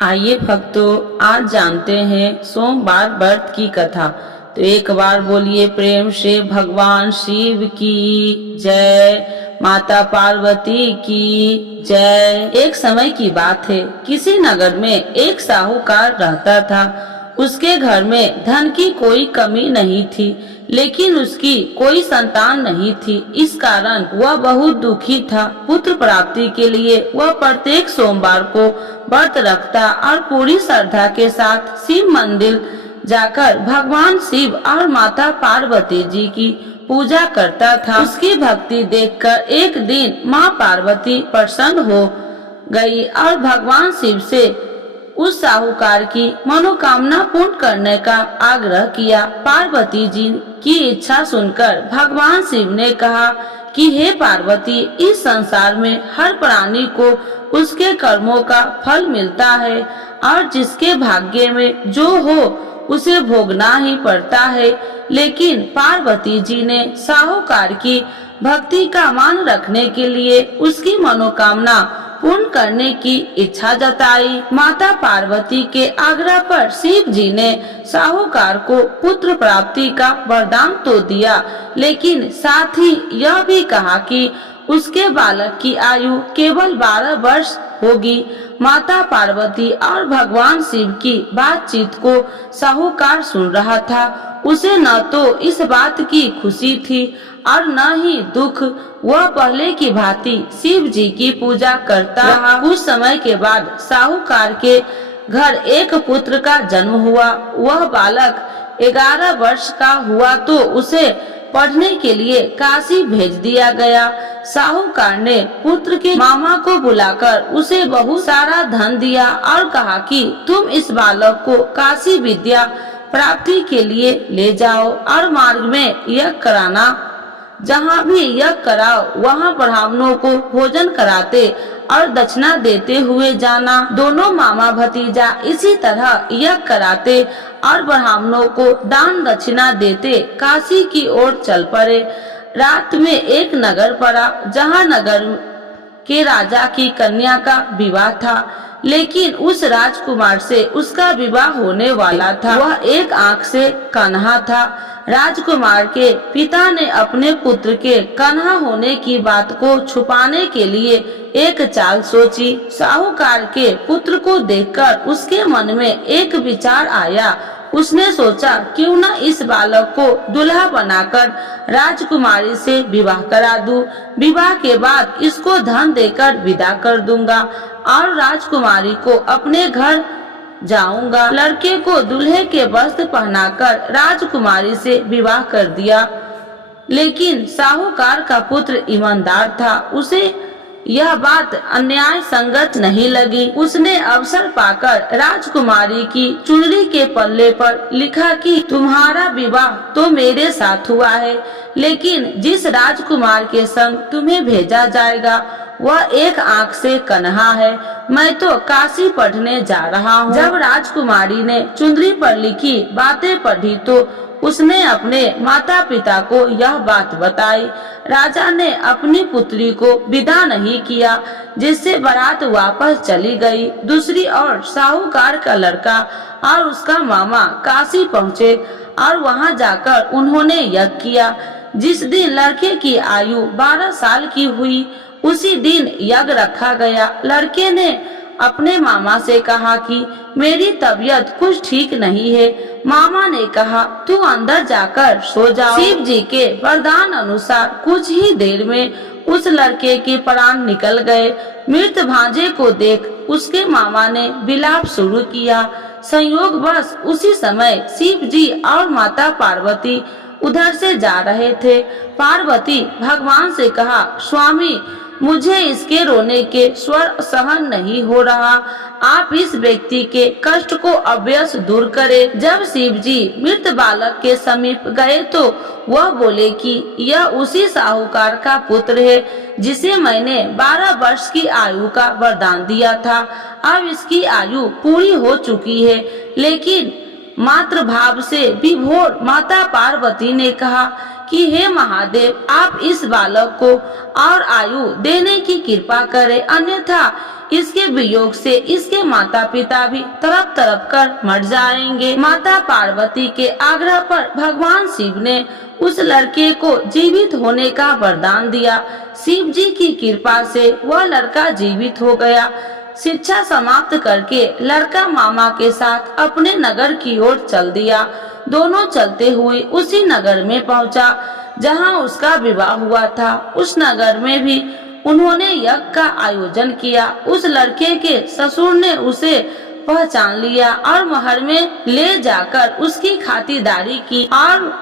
आइए भक्तों, आज जानते हैं सोमवार व्रत की कथा। तो एक बार बोलिए प्रेम से भगवान शिव की जय, माता पार्वती की जय। एक समय की बात है, किसी नगर में एक साहूकार रहता था। उसके घर में धन की कोई कमी नहीं थी, लेकिन उसकी कोई संतान नहीं थी। इस कारण वह बहुत दुखी था। पुत्र प्राप्ति के लिए वह प्रत्येक सोमवार को व्रत रखता और पूरी श्रद्धा के साथ शिव मंदिर जाकर भगवान शिव और माता पार्वती जी की पूजा करता था। उसकी भक्ति देखकर एक दिन माँ पार्वती प्रसन्न हो गई और भगवान शिव से उस साहूकार की मनोकामना पूर्ण करने का आग्रह किया। पार्वती जी की इच्छा सुनकर भगवान शिव ने कहा कि हे पार्वती, इस संसार में हर प्राणी को उसके कर्मों का फल मिलता है और जिसके भाग्य में जो हो उसे भोगना ही पड़ता है। लेकिन पार्वती जी ने साहूकार की भक्ति का मान रखने के लिए उसकी मनोकामना पूर्ण करने की इच्छा जताई। माता पार्वती के आग्रह पर शिव जी ने साहूकार को पुत्र प्राप्ति का वरदान तो दिया, लेकिन साथ ही यह भी कहा कि उसके बालक की आयु केवल 12 वर्ष होगी। माता पार्वती और भगवान शिव की बातचीत को साहूकार सुन रहा था। उसे न तो इस बात की खुशी थी और न ही दुख। वह पहले की भांति शिव जी की पूजा करता रहा। कुछ समय के बाद साहूकार के घर एक पुत्र का जन्म हुआ। वह बालक 11 वर्ष का हुआ तो उसे पढ़ने के लिए काशी भेज दिया गया। साहूकार ने पुत्र के मामा को बुलाकर उसे बहुत सारा धन दिया और कहा कि तुम इस बालक को काशी विद्या प्राप्ति के लिए ले जाओ और मार्ग में यज्ञ कराना। जहाँ भी यज्ञ कराओ वहाँ ब्राह्मणों को भोजन कराते और दक्षिणा देते हुए जाना। दोनों मामा भतीजा इसी तरह यज्ञ कराते और ब्राह्मणों को दान दक्षिणा देते काशी की ओर चल पड़े। रात में एक नगर पड़ा, जहाँ नगर के राजा की कन्या का विवाह था, लेकिन उस राजकुमार से उसका विवाह होने वाला था। वह एक आंख से कन्हा था। राजकुमार के पिता ने अपने पुत्र के कन्हा होने की बात को छुपाने के लिए एक चाल सोची। साहूकार के पुत्र को देखकर उसके मन में एक विचार आया। उसने सोचा क्यों न इस बालक को दुल्हा बनाकर राजकुमारी से विवाह करा दूं। विवाह के बाद इसको धन देकर विदा कर दूंगा और राजकुमारी को अपने घर जाऊंगा। लड़के को दूल्हे के वस्त्र पहनाकर राजकुमारी से विवाह कर दिया। लेकिन साहूकार का पुत्र ईमानदार था। उसे यह बात अन्याय संगत नहीं लगी। उसने अवसर पाकर राजकुमारी की चुनरी के पल्ले पर लिखा कि तुम्हारा विवाह तो मेरे साथ हुआ है, लेकिन जिस राजकुमार के संग तुम्हें भेजा जाएगा वह एक आंख से कन्हा है। मैं तो काशी पढ़ने जा रहा हूँ। जब राजकुमारी ने चुनरी पर लिखी बातें पढ़ी तो उसने अपने माता पिता को यह बात बताई। राजा ने अपनी पुत्री को विदा नहीं किया, जिससे बारात वापस चली गई। दूसरी ओर साहूकार का लड़का और उसका मामा काशी पहुँचे और वहाँ जाकर उन्होंने यज्ञ किया। जिस दिन लड़के की आयु 12 साल की हुई उसी दिन यज्ञ रखा गया। लड़के ने अपने मामा से कहा कि मेरी तबीयत कुछ ठीक नहीं है। मामा ने कहा तू अंदर जाकर सो जाओ। शिव जी के वरदान अनुसार कुछ ही देर में उस लड़के के प्राण निकल गए। मृत भांजे को देख उसके मामा ने विलाप शुरू किया। संयोगवश उसी समय शिव जी और माता पार्वती उधर से जा रहे थे। पार्वती भगवान से कहा स्वामी, मुझे इसके रोने के स्वर सहन नहीं हो रहा। आप इस व्यक्ति के कष्ट को अवश्य दूर करें। जब शिव जी मृत बालक के समीप गए तो वह बोले कि यह उसी साहूकार का पुत्र है जिसे मैंने 12 वर्ष की आयु का वरदान दिया था। अब इसकी आयु पूरी हो चुकी है। लेकिन मातृ भाव से विभोर माता पार्वती ने कहा कि हे महादेव, आप इस बालक को और आयु देने की कृपा करें, अन्यथा इसके वियोग से इसके माता पिता भी तड़प तड़प कर मर जाएंगे। माता पार्वती के आग्रह पर भगवान शिव ने उस लड़के को जीवित होने का वरदान दिया। शिव जी की कृपा से वह लड़का जीवित हो गया। शिक्षा समाप्त करके लड़का मामा के साथ अपने नगर की ओर चल दिया। दोनों चलते हुए उसी नगर में पहुंचा जहां उसका विवाह हुआ था। उस नगर में भी उन्होंने यज्ञ का आयोजन किया। उस लड़के के ससुर ने उसे पहचान लिया और महल में ले जाकर उसकी खातिरदारी की और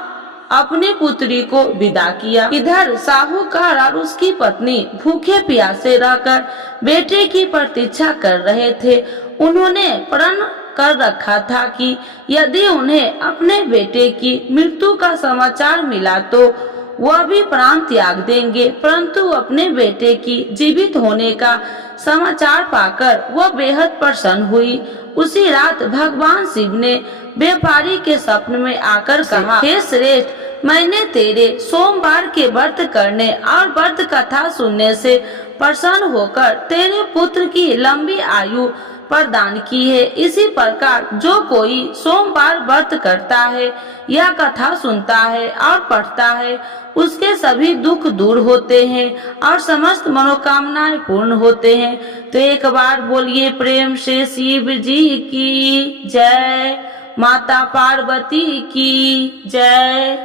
अपनी पुत्री को विदा किया। इधर साहूकार और उसकी पत्नी भूखे प्यासे रहकर बेटे की प्रतीक्षा कर रहे थे। उन्होंने प्रण कर रखा था कि यदि उन्हें अपने बेटे की मृत्यु का समाचार मिला तो वह भी प्राण त्याग देंगे, परंतु अपने बेटे की जीवित होने का समाचार पाकर वह बेहद प्रसन्न हुई। उसी रात भगवान शिव ने व्यापारी के स्वप्न में आकर कहा, हे श्रेष्ठ, मैंने तेरे सोमवार के व्रत करने और व्रत कथा सुनने से प्रसन्न होकर तेरे पुत्र की लंबी आयु प्रदान की है। इसी प्रकार जो कोई सोमवार व्रत करता है या कथा सुनता है और पढ़ता है, उसके सभी दुख दूर होते हैं और समस्त मनोकामनाएं पूर्ण होते हैं। तो एक बार बोलिए प्रेम से शिव जी की जय, माता पार्वती की जय।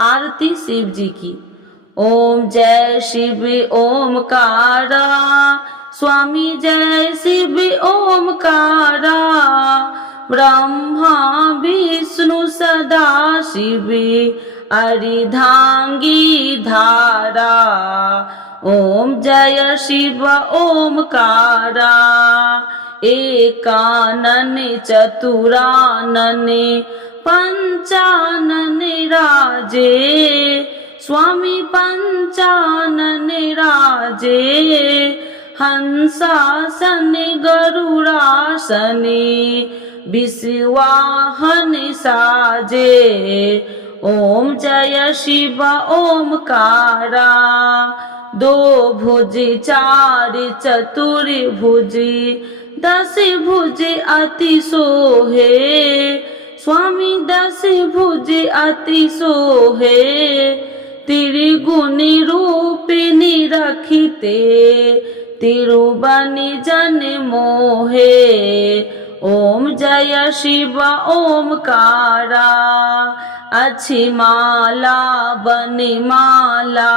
आरती शिव जी की। ओम जय शिव ओमकारा, स्वामी जय शिव ओमकारा, ब्रह्मा विष्णु सदा शिव अर्धांगी धारा। ओम जय शिव ओमकारा, एकानन चतुरानन पंचानन राजे, स्वामी पंचानन राजे, हंसासन गरुड़ासन विश्वाहन साजे। ओम जय शिव ओमकारा, दो भुज चार चतुर्भुज, दस भुज अति सोहे, स्वामी दस भुज अति सोहे, त्रिगुण रूपिणी रखिते, तिरुबनि जन मोहे। ओम जय शिव ओमकारा, अच्छी माला बनि माला,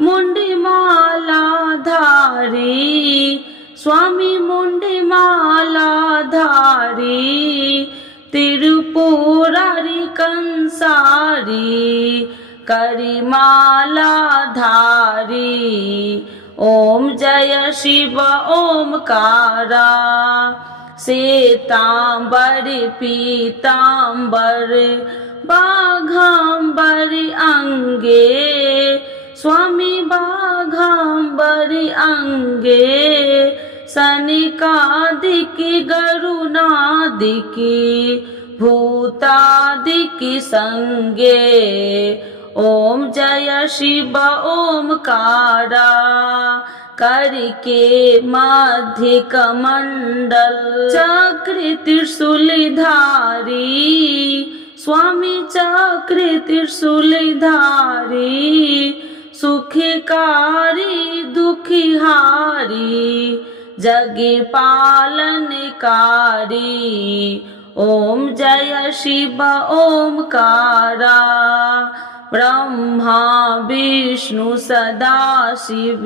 मुंडी माला धारी, स्वामी मुंडी माला धारी, त्रिपुरारी कंसारी, करिमाला धारी। ओम जय शिव ओमकारा, श्वेतांबर पीतांबर बाघांबर अंगे, स्वामी बाघांबर अंगे, सनिकादिक गरुणादिक भूतादिक संगे। ओम जय शिव ओमकारा, करके मध्य कमंडल चक्र त्रिशूल धारी, स्वामी चक्र त्रिशूल धारी, सुखकारी दुखिहारी, जग पालनकारी। ओम जय शिव ओमकारा, ब्रह्मा विष्णु सदा शिव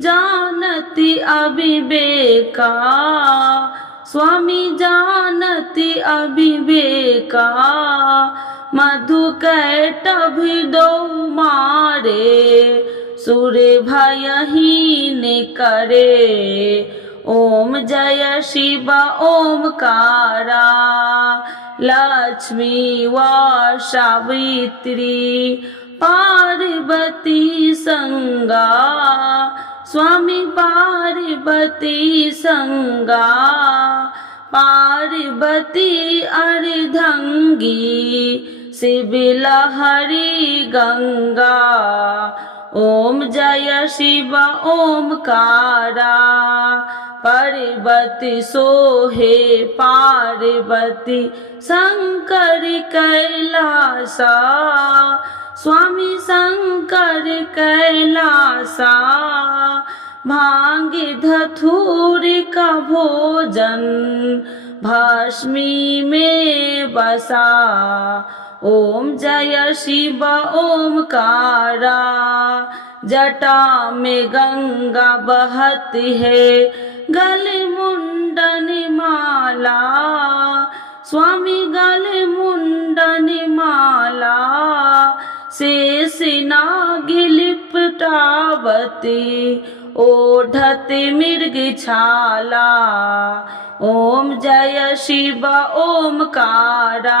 जानति अविवेका, स्वामी जानति अविवेका, मधु कैटभ दो मारे, सुर भयहीन करे। ओम जय शिव ओमकारा, लक्ष्मी व सावित्री पार्वती संगा, स्वामी पार्वती संगा, पार्वती अर्धंगी, शिव लहरी गंगा। ओम जय शिव ओमकारा। पार्वती सोहे पार्वती शंकर कैलासा। स्वामी शंकर कैलासा। भांग धतूर का भोजन भस्मी में बसा। ओम जय शिव ओमकारा। जटा में गंगा बहती है गले मुंडन माला। स्वामी गले मुंडन माला। शेष नाग लिपटावती ओढ़ते मृग छाला। ओम जय शिव ओमकारा।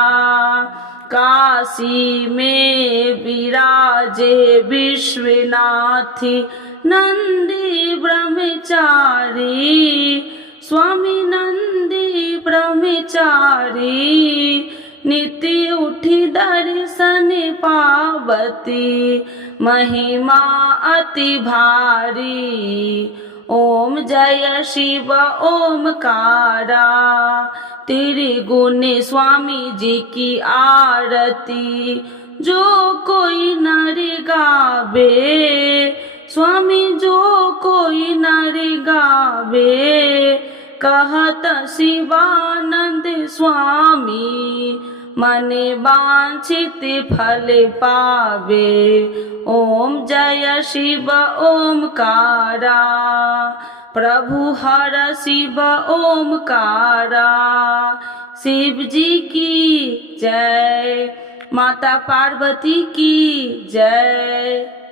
काशी में विराजे विश्वनाथी नंदी ब्रह्मचारी। स्वामी नंदी ब्रह्मचारी। नित्य उठी दर्शन पावती महिमा अति भारी। ओम जय शिव ओमकारा। त्रिगुण स्वामी जी की आरती जो कोई नर गावे। स्वामी जो कोई नर गावे। कहत शिवानंद स्वामी मन वांछित फल पावे। ओम जय शिव ओमकारा। प्रभु हर शिव ओमकारा। शिव जी की जय। माता पार्वती की जय।